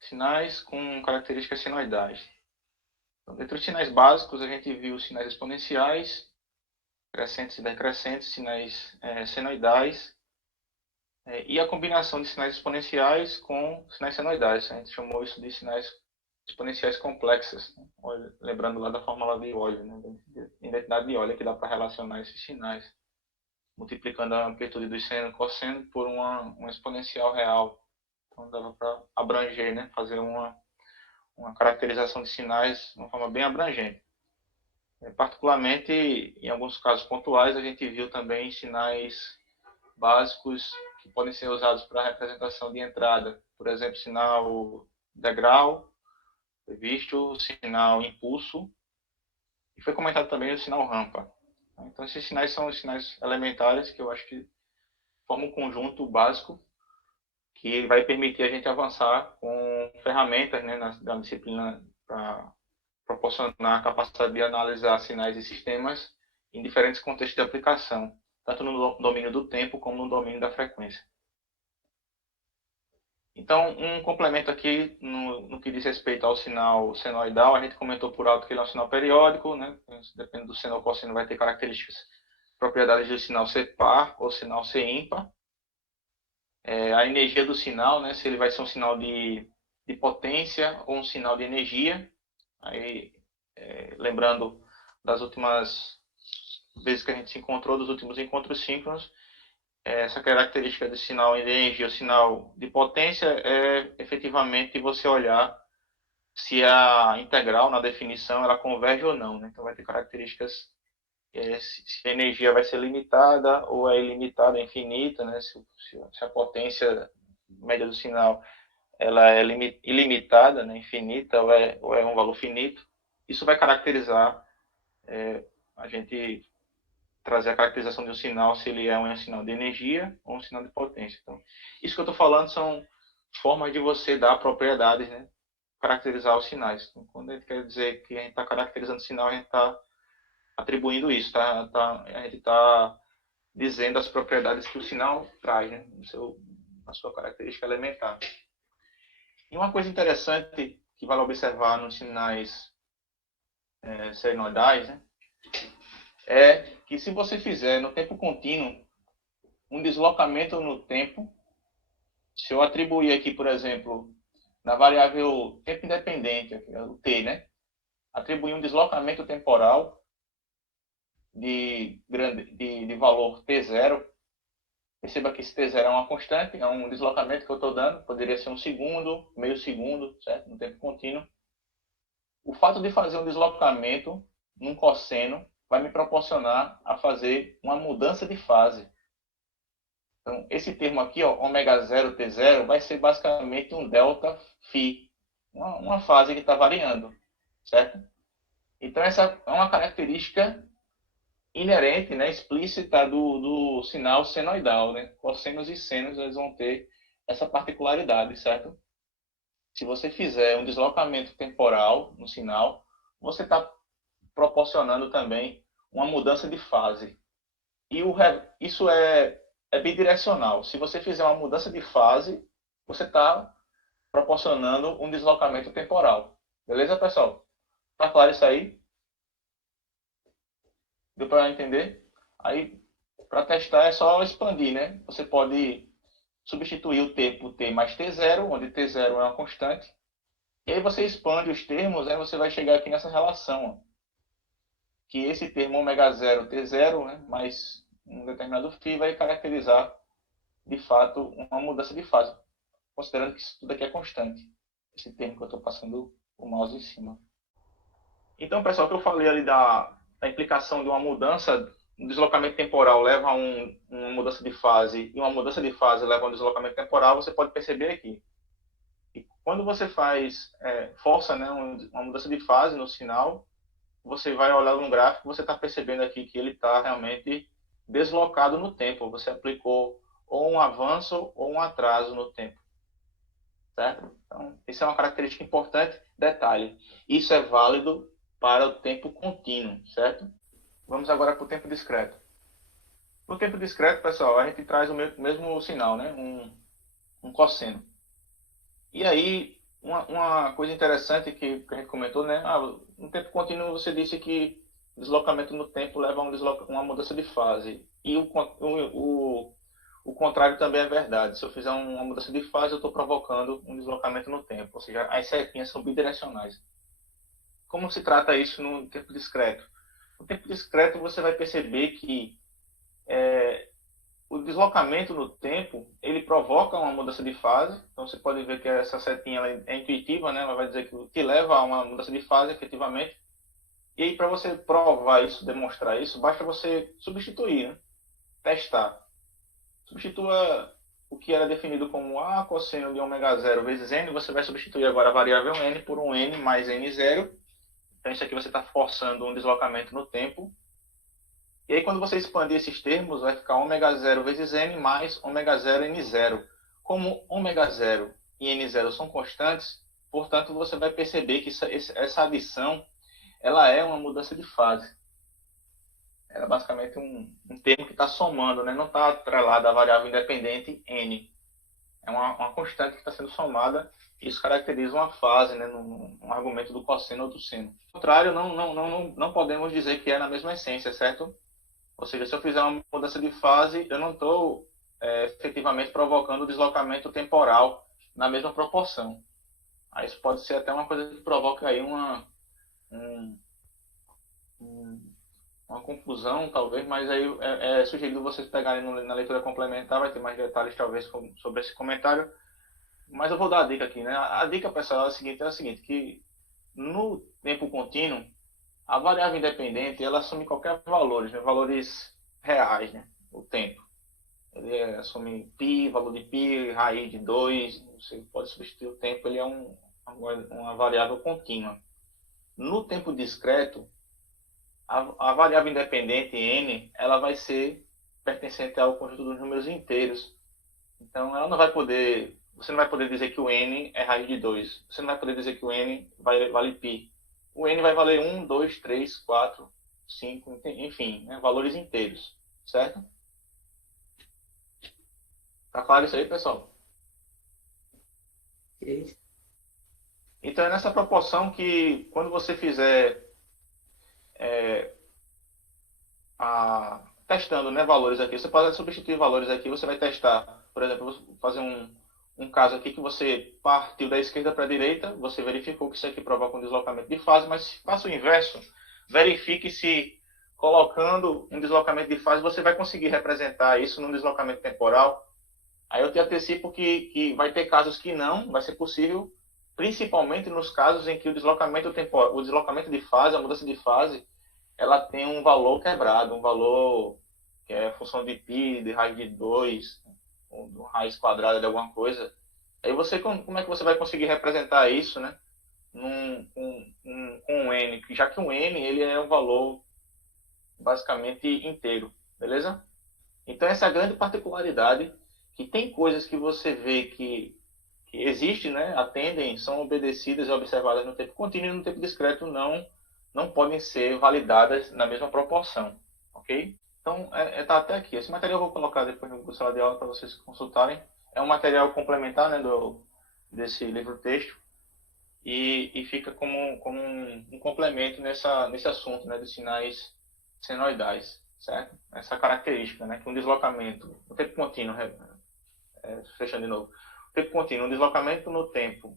sinais com características senoidais. Então, dentre os sinais básicos, a gente viu os sinais exponenciais, crescentes e decrescentes, sinais senoidais, e a combinação de sinais exponenciais com sinais senoidais. A gente chamou isso de sinais exponenciais complexas, né? Lembrando lá da fórmula de Euler, né? Da identidade de Euler, que dá para relacionar esses sinais, multiplicando a amplitude do seno e cosseno por uma exponencial real. Então dava para abranger, né? Fazer uma caracterização de sinais de uma forma bem abrangente. Particularmente, em alguns casos pontuais, a gente viu também sinais básicos que podem ser usados para a representação de entrada. Por exemplo, sinal degrau, visto o sinal impulso, e foi comentado também o sinal rampa. Então, esses sinais são os sinais elementares que eu acho que formam um conjunto básico que vai permitir a gente avançar com ferramentas, né, na disciplina para proporcionar a capacidade de analisar sinais e sistemas em diferentes contextos de aplicação, tanto no domínio do tempo como no domínio da frequência. Então, um complemento aqui no que diz respeito ao sinal senoidal, a gente comentou por alto que ele é um sinal periódico, né? Depende do seno ou cosseno, vai ter características, propriedades do sinal ser par ou sinal ser ímpar. A energia do sinal, né? Se ele vai ser um sinal de potência ou um sinal de energia. Aí, lembrando das últimas vezes que a gente se encontrou, dos últimos encontros síncronos, essa característica de sinal de energia, o sinal de potência, é efetivamente você olhar se a integral, na definição, ela converge ou não. Né? Então, vai ter características, se a energia vai ser limitada ou é ilimitada, é infinita, né? Se a potência média do sinal ela é ilimitada, né? Infinita, ou é um valor finito. Isso vai caracterizar a gente trazer a caracterização de um sinal, se ele é um sinal de energia ou um sinal de potência. Então, isso que eu estou falando são formas de você dar propriedades, né? Caracterizar os sinais. Então, quando a gente quer dizer que a gente está caracterizando o sinal, a gente está atribuindo isso, a gente está dizendo as propriedades que o sinal traz, né? A sua característica elementar. E uma coisa interessante que vale observar nos sinais senoidais, né? É que se você fizer no tempo contínuo um deslocamento no tempo, se eu atribuir aqui, por exemplo, na variável tempo independente, o t, né? Atribuir um deslocamento temporal de valor t0. Perceba que esse t0 é uma constante, é um deslocamento que eu estou dando, poderia ser um segundo, meio segundo, certo? No tempo contínuo. O fato de fazer um deslocamento num cosseno vai me proporcionar a fazer uma mudança de fase. Então, esse termo aqui, ó, ômega 0 T0, vai ser basicamente um delta φ, uma fase que está variando, certo? Então, essa é uma característica inerente, né, explícita do sinal senoidal. Né? Cossenos e senos eles vão ter essa particularidade, certo? Se você fizer um deslocamento temporal no sinal, você está proporcionando também uma mudança de fase. E isso é bidirecional. Se você fizer uma mudança de fase, você está proporcionando um deslocamento temporal. Beleza, pessoal? Tá claro isso aí? Deu para entender? Aí, para testar, é só expandir, né? Você pode substituir o t por t mais t0, onde t0 é uma constante. E aí você expande os termos, aí você vai chegar aqui nessa relação, ó, que esse termo ômega 0 t0, né, mais um determinado φ, vai caracterizar, de fato, uma mudança de fase, considerando que isso tudo aqui é constante. Esse termo que eu estou passando o mouse em cima. Então, pessoal, o que eu falei ali da implicação de uma mudança, um deslocamento temporal leva a uma mudança de fase, e uma mudança de fase leva a um deslocamento temporal, você pode perceber aqui. E quando você força, né, uma mudança de fase no sinal, você vai olhar no gráfico, você está percebendo aqui que ele está realmente deslocado no tempo. Você aplicou ou um avanço ou um atraso no tempo. Certo? Então, isso é uma característica importante. Detalhe, isso é válido para o tempo contínuo, certo? Vamos agora para o tempo discreto. No tempo discreto, pessoal, a gente traz o mesmo sinal, né? Um cosseno. E aí, Uma coisa interessante que a gente comentou, né? No tempo contínuo você disse que deslocamento no tempo leva a uma mudança de fase. E o contrário também é verdade. Se eu fizer uma mudança de fase, eu estou provocando um deslocamento no tempo. Ou seja, as setinhas são bidirecionais. Como se trata isso no tempo discreto? No tempo discreto, você vai perceber que o deslocamento no tempo, ele provoca uma mudança de fase. Então, você pode ver que essa setinha ela é intuitiva, né? Ela vai dizer que leva a uma mudança de fase, efetivamente. E aí, para você provar isso, demonstrar isso, basta você substituir, né? Testar. Substitua o que era definido como A cosseno de ômega zero vezes N, você vai substituir agora a variável N por um N mais N0. Então, isso aqui você está forçando um deslocamento no tempo. E aí, quando você expandir esses termos, vai ficar ômega zero vezes N mais ômega zero N0. Como ômega zero e N0 são constantes, portanto, você vai perceber que essa adição ela é uma mudança de fase. Ela é basicamente um termo que está somando, né? Não está atrelado à variável independente N. É uma constante que está sendo somada. Isso caracteriza uma fase, né? num argumento do cosseno ou do seno. Ao contrário, não podemos dizer que é na mesma essência, certo? Ou seja, se eu fizer uma mudança de fase, eu não estou efetivamente provocando o deslocamento temporal na mesma proporção. Aí isso pode ser até uma coisa que provoca aí um, uma confusão, talvez, mas aí é sugerido vocês pegarem na leitura complementar, vai ter mais detalhes, talvez, sobre esse comentário. Mas eu vou dar a dica aqui, né? A dica, pessoal, é a seguinte, que no tempo contínuo, a variável independente, ela assume qualquer valores, né? Valores reais, né? O tempo. Ele assume π, valor de π, raiz de 2, você pode substituir o tempo, ele é uma variável contínua. No tempo discreto, a variável independente n, ela vai ser pertencente ao conjunto dos números inteiros. Então, ela não vai poder, você não vai poder dizer que o n é raiz de 2. Você não vai poder dizer que o n vale π. O n vai valer 1, 2, 3, 4, 5, enfim, né, valores inteiros, certo? Tá claro isso aí, pessoal? Ok. Então, é nessa proporção que, quando você fizer testando, né, valores aqui, você pode substituir valores aqui, você vai testar, por exemplo, vou fazer um caso aqui que você partiu da esquerda para a direita, você verificou que isso aqui provoca um deslocamento de fase, mas faça o inverso, verifique se colocando um deslocamento de fase você vai conseguir representar isso num deslocamento temporal. Aí eu te antecipo que vai ter casos que não, vai ser possível, principalmente nos casos em que o deslocamento temporal, o deslocamento de fase, a mudança de fase, ela tem um valor quebrado, um valor que é função de π, de raiz de 2, ou de raiz quadrada de alguma coisa. Aí você, como é que você vai conseguir representar isso, né? Com um n, já que um n ele é um valor basicamente inteiro, beleza? Então essa é a grande particularidade, que tem coisas que você vê que existem, né? Atendem, são obedecidas e observadas no tempo contínuo e no tempo discreto não podem ser validadas na mesma proporção, ok? Então, tá até aqui. Esse material eu vou colocar depois no sala de aula para vocês consultarem. É um material complementar, né, desse livro-texto e fica como um complemento nesse assunto, né, dos sinais senoidais, certo? Essa característica, né, que um deslocamento, o tempo contínuo, fechando de novo, o tempo contínuo, um deslocamento no tempo,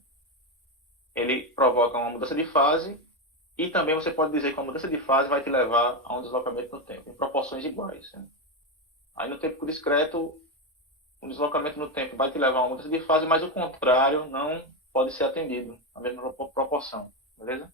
ele provoca uma mudança de fase. E também você pode dizer que a mudança de fase vai te levar a um deslocamento no tempo, em proporções iguais. Né? Aí no tempo discreto, o deslocamento no tempo vai te levar a uma mudança de fase, mas o contrário não pode ser atendido, na mesma proporção. Beleza?